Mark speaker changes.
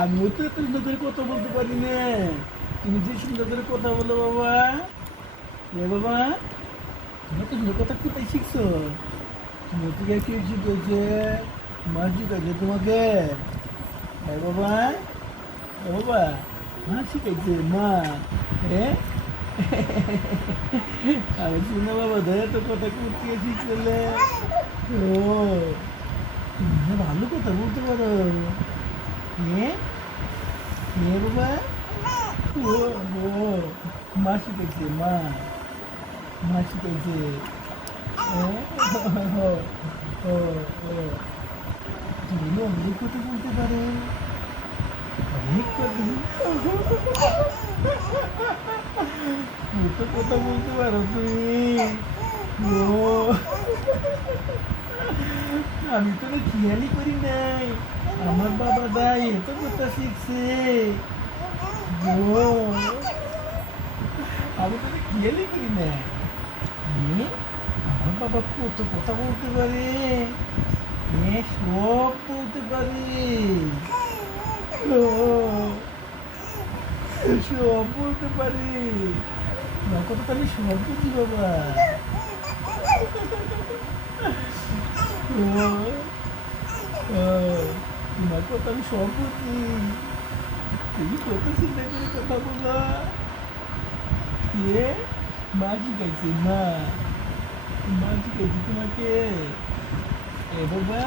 Speaker 1: আমিও তো এত সুন্দর করে কথা বলতে পারি না। তুমি যে সুন্দর করে কথা বলো বাবা। এ বাবা তুমি এত সুন্দর কথা কোথায় শিখছো? তুমি থেকে কি শিখেছে? মা শিখেছে তোমাকে। এ বাবা এ বাবা, মা শিখেছে মা। হ্যাঁ আমি শুনে বাবা, ধরে তো কথা করতে শিখলে? ও। তুমি ভালো কথা বলতে পারো হ্যাঁ হ্যাঁ বাবা ও ও মা শিখেছে মা মা শিখেছে হ্যাঁ? ও ও ও তুমি অনেক কথা বলতে পারো অনেক কথা কত কথা বলতে পারো তুমি ও আমি তো না খেয়ালই করি নাই। আমার বাবা দাই এত কথা শিখছে। আমি তো না খেয়ালই করি না এ, আমার বাবা কত কথা বলতে পারে? সব বলতে পারে। সব বলতে পারি। তোমার কথা আমি সব বুঝি বাবা ও, ও, তোমার কথা আমি সব বুঝি তুমি কত চিন্তা করে কথা বলো কে মা শিখাইছে মা মা শিখাইছে তোমাকে এ বাবা